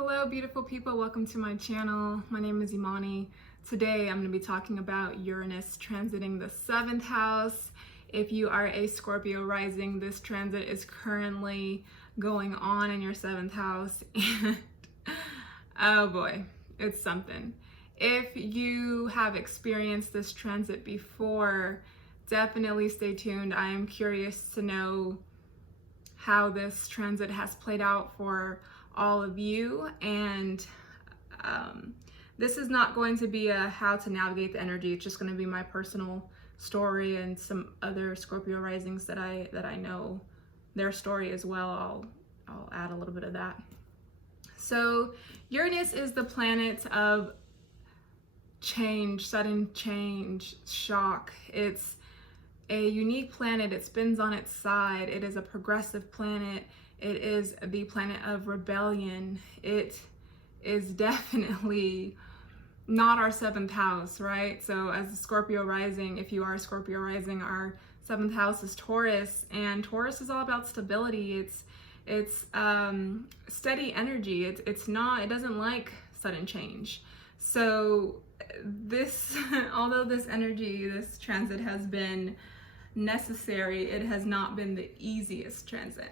Hello beautiful people, welcome to my channel. My name is Imani. Today I'm going to be talking about Uranus transiting the 7th house. If you are a Scorpio rising, this transit is currently going on in your 7th house and oh boy, it's something. If you have experienced this transit before, definitely stay tuned. I am curious to know how this transit has played out for all of you, and this is not going to be a how to navigate the energy. It's just going to be my personal story and some other Scorpio risings that I know their story as well. I'll add a little bit of that. So Uranus is the planet of change, sudden change, shock. It's a unique planet. It spins on its side. It is a progressive planet. It is the planet of rebellion. It is definitely not our 7th house, right? So as a Scorpio rising, if you are a Scorpio rising, our 7th house is Taurus, and Taurus is all about stability. It's steady energy. It doesn't like sudden change. So this, although this energy, this transit has been necessary, it has not been the easiest transit.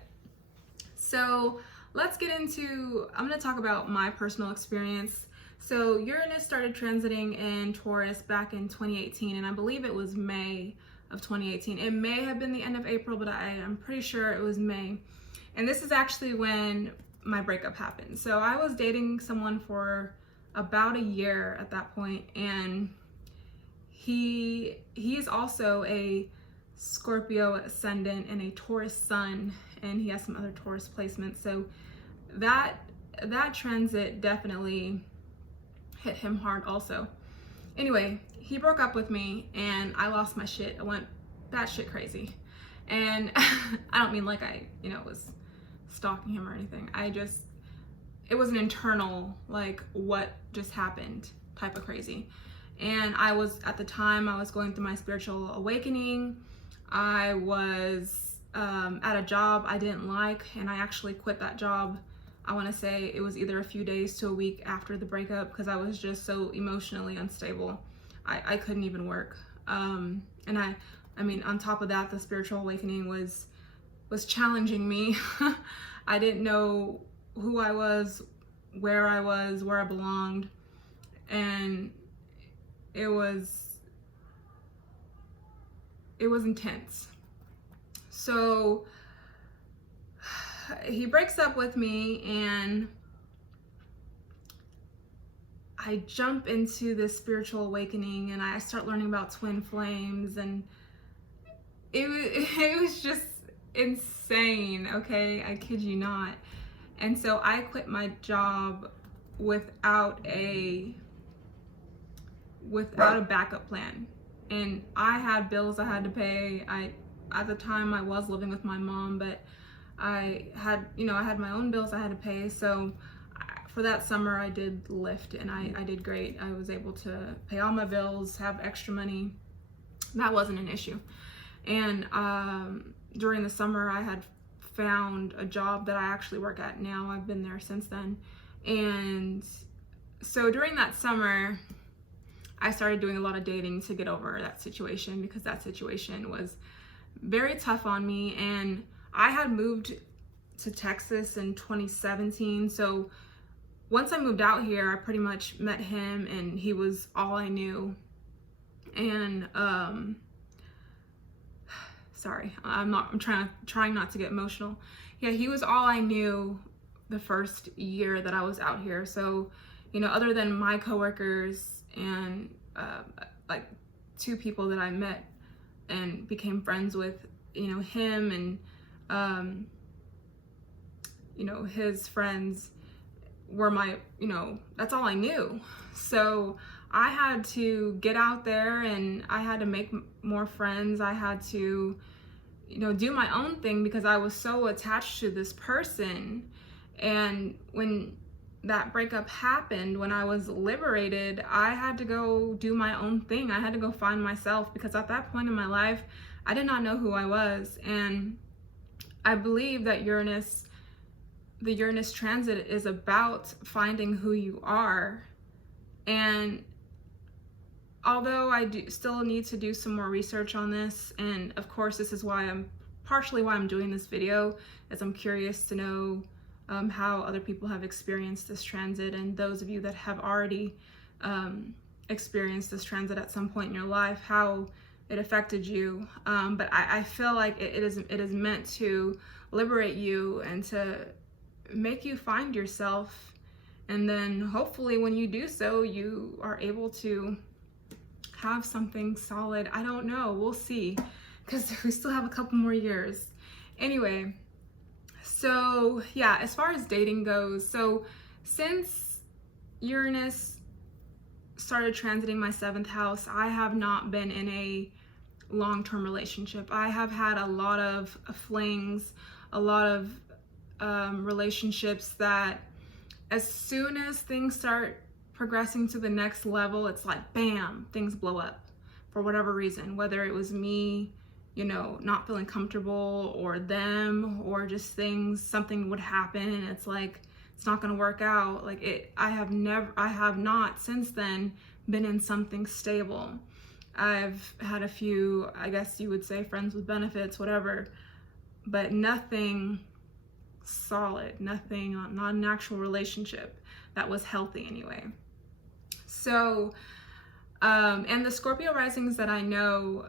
So let's get into, I'm going to talk about my personal experience. So Uranus started transiting in Taurus back in 2018, and I believe it was May of 2018. It may have been the end of April, but I'm pretty sure it was May. And this is actually when my breakup happened. So I was dating someone for about a year at that point, and he is also a Scorpio ascendant and a Taurus sun, and he has some other Taurus placements. So that transit definitely hit him hard also. Anyway, he broke up with me and I lost my shit. I went batshit crazy. And I don't mean like I was stalking him or anything. It was an internal, like, what just happened type of crazy. And at the time I was going through my spiritual awakening. I was at a job I didn't like, and I actually quit that job. I want to say it was either a few days to a week after the breakup, because I was just so emotionally unstable. I couldn't even work. And I mean, on top of that, the spiritual awakening was challenging me. I didn't know who I was, where I belonged, and it was intense. So he breaks up with me and I jump into this spiritual awakening, and I start learning about twin flames, and it was just insane, okay? I kid you not. And so I quit my job without a backup plan. And I had bills I had to pay. At the time I was living with my mom, but I had my own bills I had to pay. So for that summer I did Lyft, and I did great. I was able to pay all my bills, have extra money. That wasn't an issue. And during the summer I had found a job that I actually work at now. I've been there since then. And so during that summer I started doing a lot of dating to get over that situation, because that situation was very tough on me. And I had moved to Texas in 2017. So once I moved out here, I pretty much met him, and he was all I knew. And sorry, I'm trying not to get emotional. Yeah, he was all I knew the first year that I was out here. So, other than my coworkers and like 2 people that I met and became friends with, him and his friends were my, that's all I knew. So I had to get out there, and I had to make more friends. I had to do my own thing, because I was so attached to this person. And when that breakup happened, when I was liberated, I had to go do my own thing. I had to go find myself, because at that point in my life I did not know who I was. And I believe that Uranus the Uranus transit is about finding who you are. And although I still need to do some more research on this, and of course this is partially why I'm doing this video, as I'm curious to know how other people have experienced this transit, and those of you that have already experienced this transit at some point in your life, how it affected you. But I feel like it is meant to liberate you and to make you find yourself, and then hopefully when you do so, you are able to have something solid. I don't know, we'll see, because we still have a couple more years. Anyway, so yeah, as far as dating goes, so since Uranus started transiting my 7th house, I have not been in a long-term relationship. I have had a lot of flings, a lot of relationships that as soon as things start progressing to the next level, it's like bam, things blow up for whatever reason, whether it was me, you know, not feeling comfortable, or them, or just something would happen and it's like it's not going to work out. Like I have not since then been in something stable. I've had a few, I guess you would say, friends with benefits, whatever, but nothing solid, nothing, not an actual relationship that was healthy anyway. So, and the Scorpio risings that I know,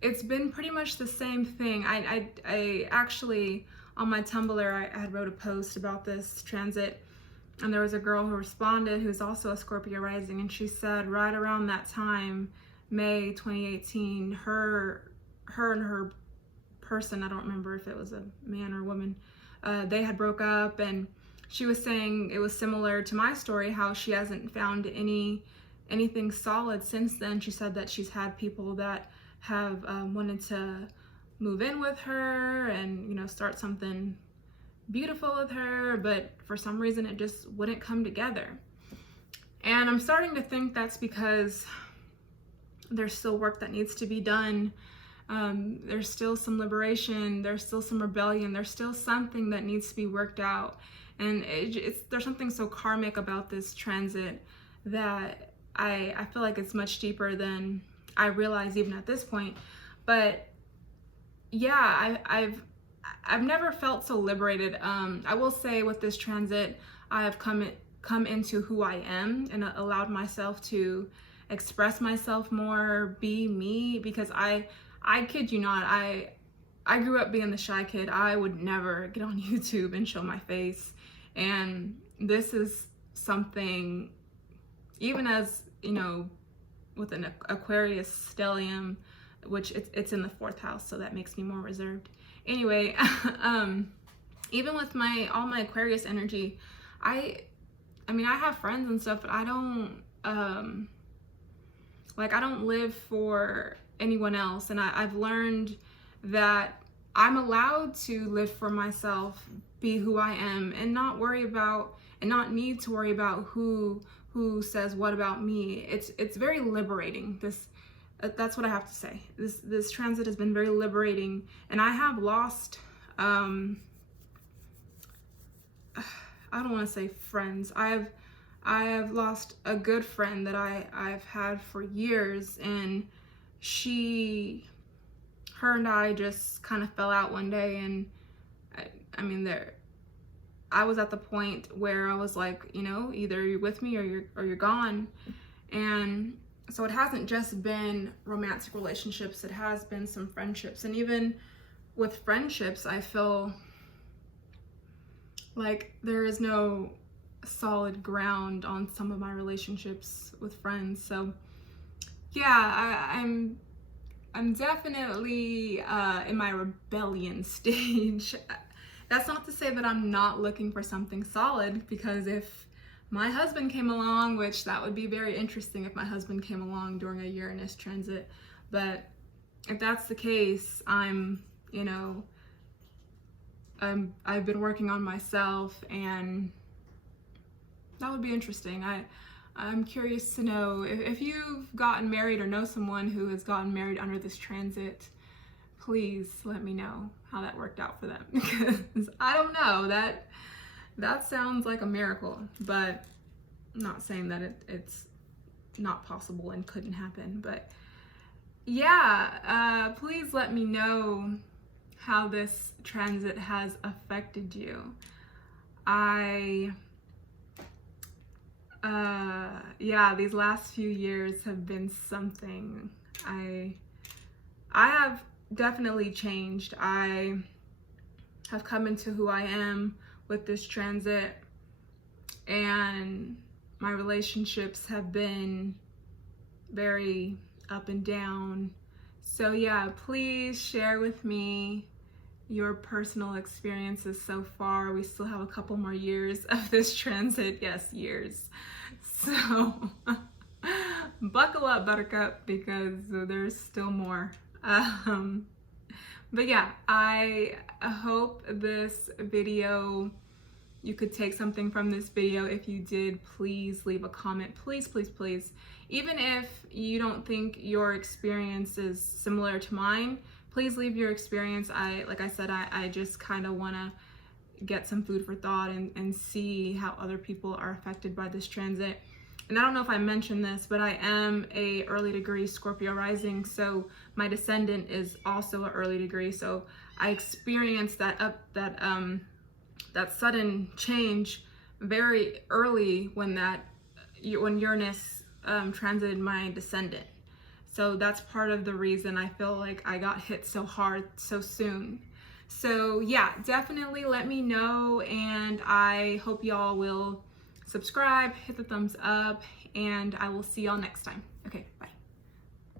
it's been pretty much the same thing. I actually, on my Tumblr, I had wrote a post about this transit, and there was a girl who responded who's also a Scorpio rising, and she said right around that time, May 2018, her and her person, I don't remember if it was a man or a woman, they had broke up, and she was saying it was similar to my story, how she hasn't found anything solid since then. She said that she's had people that have wanted to move in with her and, you know, start something beautiful with her, but for some reason it just wouldn't come together. And I'm starting to think that's because there's still work that needs to be done. There's still some liberation, there's still some rebellion, there's still something that needs to be worked out. And there's something so karmic about this transit that I feel like it's much deeper than I realize even at this point. But yeah, I've never felt so liberated. I will say with this transit, I have come into who I am and allowed myself to express myself more, be me, because I kid you not, I grew up being the shy kid. I would never get on YouTube and show my face. And this is something, even as, you know, with an Aquarius stellium, which it's in the 4th house, so that makes me more reserved. Anyway, even with all my Aquarius energy, I mean, I have friends and stuff, but I don't live for anyone else. And I've learned that I'm allowed to live for myself, be who I am, and not need to worry about who says what about me. It's very liberating. That's what I have to say. This transit has been very liberating, and I have lost, I don't want to say friends. I have lost a good friend that I've had for years, and her and I just kind of fell out one day, and I was at the point where I was like, you know, either you're with me or you're gone. And so it hasn't just been romantic relationships, it has been some friendships. And even with friendships, I feel like there is no solid ground on some of my relationships with friends. So yeah, I'm definitely in my rebellion stage. That's not to say that I'm not looking for something solid, because if my husband came along, which that would be very interesting if my husband came along during a Uranus transit, but if that's the case, I've been working on myself, and that would be interesting. I'm curious to know if you've gotten married or know someone who has gotten married under this transit. Please let me know how that worked out for them, because I don't know, That sounds like a miracle, but I'm not saying that it's not possible and couldn't happen. But yeah, please let me know how this transit has affected you. Yeah, these last few years have been something. I have definitely changed. I have come into who I am with this transit, and my relationships have been very up and down. So yeah, please share with me your personal experiences so far. We still have a couple more years of this transit. Yes, years. So buckle up, buttercup, because there's still more. But yeah, I hope this video, you could take something from this video. If you did, please leave a comment. Please, please, please. Even if you don't think your experience is similar to mine, please leave your experience. Like I said, I just kind of want to get some food for thought and see how other people are affected by this transit. And I don't know if I mentioned this, but I am a early degree Scorpio rising, so my descendant is also an early degree. So I experienced that sudden change very early when Uranus transited my descendant. So that's part of the reason I feel like I got hit so hard so soon. So yeah, definitely let me know, and I hope y'all will subscribe, hit the thumbs up, and I will see y'all next time. Okay, bye.